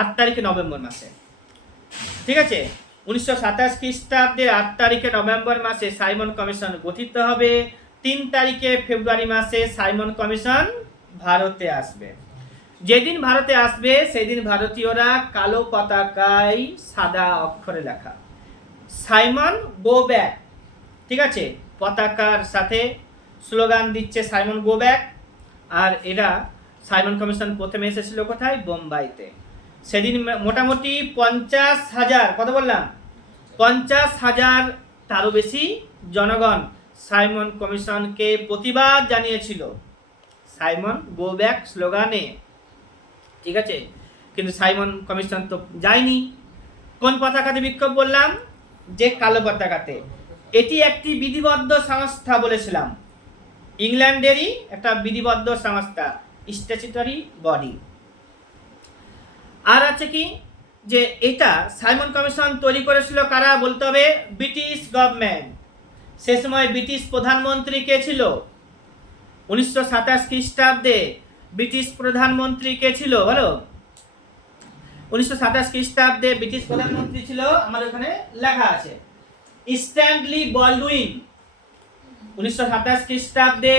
8 তারিখে নভেম্বর মাসে, ঠিক আছে। 1927 খ্রিস্টাব্দের 8 তারিখে নভেম্বর মাসে সাইমন কমিশন গঠিত হবে। 3 তারিখে ফেব্রুয়ারি মাসে সাইমন কমিশন ভারতে আসবে। যেদিন ভারতে আসবে সেদিন ভারতীয়রা কালো পতাকায় সাদা অক্ষরে লেখা সাইমন গো ব্যাক, ঠিক আছে, পতাকার সাথে স্লোগান দিচ্ছে সাইমন গো ব্যাক। আর এরা সাইমন কমিশন প্রথমে এসেছিল কোথায়? বোম্বাইতে। সেদিন মোটামুটি 50,000, কত বললাম, 50,000 তারও বেশি জনগণ সাইমন কমিশনকে প্রতিবাদ জানিয়েছিল সাইমন গো ব্যাক স্লোগানে, ঠিক আছে। কিন্তু সাইমন কমিশন তো যায়নি। কোন পতাকাতে বিক্ষোভ বললাম? যে কালো পতাকাতে। এটি একটি বিধিবদ্ধ সংস্থা বলেছিলাম, ইংল্যান্ডেরই একটা বিধিবদ্ধ সংস্থা, স্ট্যাচুটরি বডি। আর আছে কি, যে এটা সাইমন কমিশন তৈরি করেছিল কারা বলতে হবে? British government. সে সময় ব্রিটিশ প্রধানমন্ত্রী কে ছিল? 1927 খ্রিস্টাব্দে ব্রিটিশ প্রধানমন্ত্রী কে ছিল বলো? 1927 খ্রিস্টাব্দে ব্রিটিশ প্রধানমন্ত্রী ছিল, আমার ওখানে লেখা আছে, স্ট্যানলি বলডুইন। 1927 খ্রিস্টাব্দে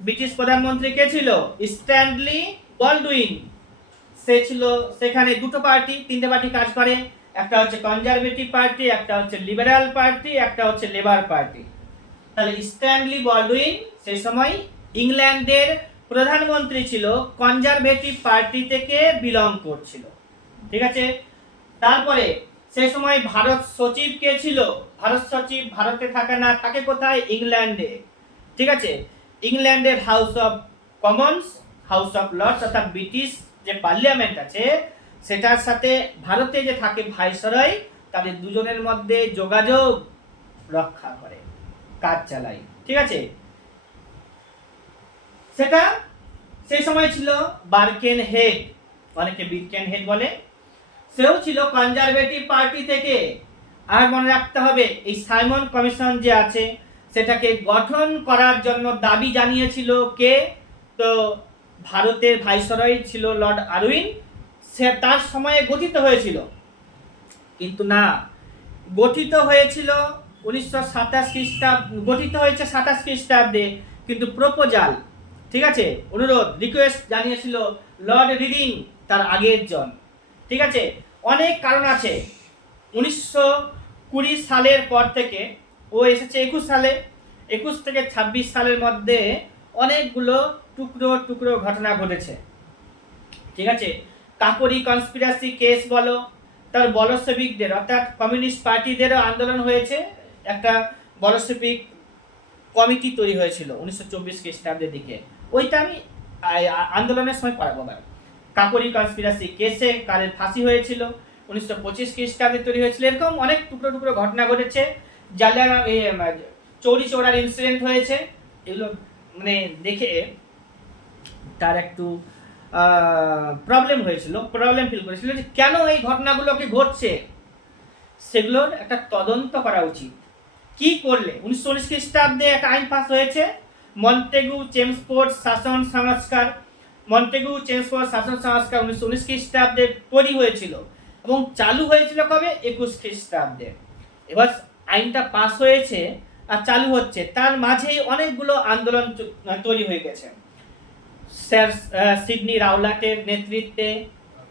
ব্রিটিশ প্রধানমন্ত্রী কে ছিল? স্ট্যানলি বলডুইন। সে ছিল, সেখানে দুটো পার্টি, তিনটে পার্টি কাজ করে, একটা হচ্ছে কনজারভেটিভ পার্টি, একটা হচ্ছে লিবারাল পার্টি, একটা হচ্ছে লেবার পার্টি। তাহলে স্ট্যানলি বলডুইন সেই সময় ইংল্যান্ডের প্রধানমন্ত্রী ছিল, কনজারভেটিভ পার্টি থেকে বিলং করছিল, ঠিক আছে। তারপরে সেই সময় ভারত সচিব কে ছিল? ভারত সচিব ভারতে থাকে না, থাকে কোথায়? ইংল্যান্ডে, ঠিক আছে। ইংল্যান্ডের House of Commons, House of Lords অর্থাৎ ব্রিটিশ যে পার্লামেন্ট আছে সেটার সাথে ভারতে যে থাকে ভাইসরয়, তাদের দুজনের মধ্যে যোগাযোগ রক্ষা করে, কাজ চালায়, ঠিক আছে। সেটা সেই সময় ছিল বার্কেন হেড, অনেকে বিরকেন হেড বলে, সেও ছিল কনজারভেটিভ পার্টি থেকে। আর মনে রাখতে হবে এই সাইমন কমিশন যে আছে সেটাকে গঠন করার জন্য দাবি জানিয়েছিল কে? তো ভারতের ভাইসরয় ছিল লর্ড আরউইন, সে তার সময়ে গঠিত হয়েছিল। কিন্তু না, গঠিত হয়েছিল 1927 খ্রিস্টাব্দে, গঠিত হয়েছে 27 খ্রিস্টাব্দে, কিন্তু প্রপোজাল, ঠিক আছে, অনুরোধ, রিকোয়েস্ট জানিয়েছিল লর্ড রিডিং, তার আগের জন, ঠিক আছে। অনেক কারণ আছে। 1920 সালের পর থেকে ও এসেছে 21 সালে, 21 থেকে 26 সালের মধ্যে অনেকগুলো টুকরো টুকরো ঘটনা ঘটেছে, ঠিক আছে। কাকরি কনস্পিরাসি কেস বলো, তার বলশেভিকদের অর্থাৎ কমিউনিস্ট পার্টিদেরও আন্দোলন হয়েছে, একটা বলশেভিক কমিটি তৈরি হয়েছিল 1924 খ্রিস্টাব্দের দিকে, ওইটা আমি আন্দোলনের সময় পড়াবো। কাকরি কনস্পিরাসি কেসে কারের ফাঁসি হয়েছিল 1925 খ্রিস্টাব্দে তৈরি হয়েছিল। এরকম অনেক টুকরো টুকরো ঘটনা ঘটেছে, জালিয়ানা চৌরি চৌরার ইনসিডেন্ট হয়েছে। এগুলো মানে দেখে তার একটু প্রবলেম হয়েছিল, প্রবলেম ফিল করেছিল যে কেন এই ঘটনাগুলোকে ঘটছে, সেগুলোর একটা তদন্ত করা উচিত। কি করলে? 1919 খ্রিস্টাব্দে একটা আইন পাস হয়েছে, মন্টেগু চেমসফোর্ড শাসন সংস্কার। মন্টেগু চেমসফোর্ড শাসন সংস্কার 1919 খ্রিস্টাব্দে তৈরি হয়েছিল এবং চালু হয়েছিল কবে? 21 খ্রিস্টাব্দে। এবার আইনটা পাস হয়েছে আর চালু হচ্ছে, তার মাঝেই অনেকগুলো আন্দোলন তৈরি হয়ে গেছে। স্যার সিডনি রাওলাটের নেতৃত্বে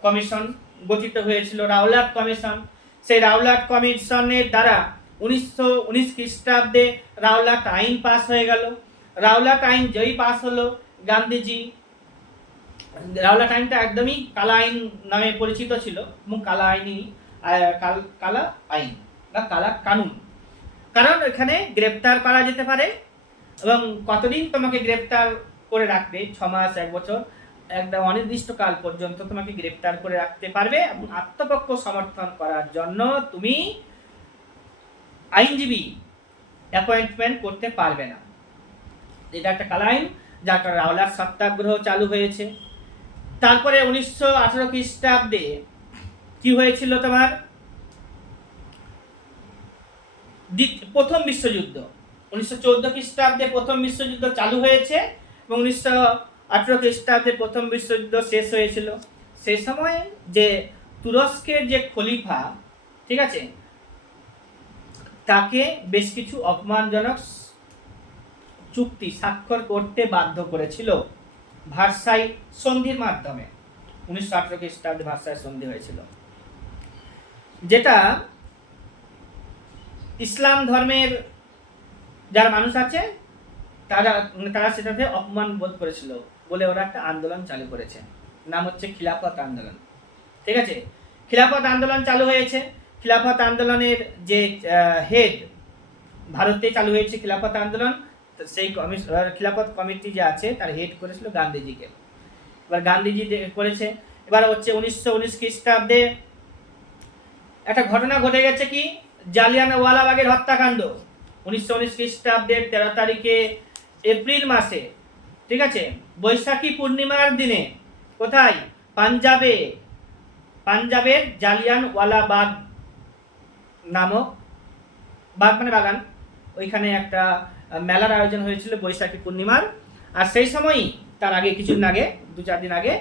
কমিশন গঠিত হয়েছিল, রাওলাট কমিশন। সেই রাওলাট কমিশনের দ্বারা 1919 খ্রিস্টাব্দে রাওলাট আইন পাস হয়ে গেল। রাওলাট আইন যেই পাস হলো, গান্ধীজি, রাওলাট আইনটা একদমই কালা আইন নামে পরিচিত ছিল এবং কালা আইনই কালা আইন বা কালা কানুন, কারণ এখানে গ্রেপ্তার করা যেতে পারে এবং কতদিন তোমাকে গ্রেপ্তার করে রাখবে, 6 মাস 1 বছর, একটা অনির্দিষ্ট কাল পর্যন্ত তোমাকে গ্রেপ্তার করে রাখতে পারবে এবং আত্মপক্ষ সমর্থন করার জন্য তুমি আইনজীবী অ্যাপয়েন্টমেন্ট করতে পারবে না। এটা একটা কালা আইন, যার কারণে রাওলাট সত্যাগ্রহ চালু হয়েছে। তারপরে 1918 খ্রিস্টাব্দে কি হয়েছিল তোমার? প্রথম বিশ্বযুদ্ধ। 1914 খ্রিস্টাব্দে প্রথম বিশ্বযুদ্ধ চালু হয়েছে এবং 1918 খ্রিস্টাব্দে প্রথম বিশ্বযুদ্ধ শেষ হয়েছিল। সেই সময় যে তুরস্কের যে খলিফা, ঠিক আছে, তাকে বেশ কিছু অপমানজনক চুক্তি স্বাক্ষর করতে বাধ্য করেছিল ভার্সাই সন্ধির মাধ্যমে। 1918 খ্রিস্টাব্দে ভার্সাই সন্ধি হয়েছিল, যেটা ইসলাম ধর্মের যারা মানুষ আছে তারা সেটাতে অপমান বোধ করেছিল বলে ওরা একটা আন্দোলন চালু করেছে, নাম হচ্ছে খিলাফত আন্দোলন। ঠিক আছে, খিলাফত আন্দোলন চালু হয়েছে। খিলাফত আন্দোলনের যে হেড, ভারতে চালু হয়েছে খিলাফত আন্দোলন, সেই খিলাফত কমিটি যে আছে তার হেড করেছিল গান্ধীজিকে। এবার গান্ধীজি করেছে। এবার হচ্ছে 1919 খ্রিস্টাব্দে একটা ঘটনা ঘটে গেছে, কি জালিয়ানওয়ালাবাগের হত্যাকাণ্ড। 1919 খ্রিস্টাব্দের 13 তারিখে এপ্রিল মাসে, ঠিক আছে, বৈশাখী পূর্ণিমার দিনে কোথায়, পাঞ্জাবের জালিয়ানওয়ালাবাগ নামক, বাগ মানে বাগান, ওইখানে একটা মেলার আয়োজন হয়েছিল বৈশাখী পূর্ণিমার। আর সেই সময়ই তার আগে কিছুদিন আগে 2-4 দিন আগে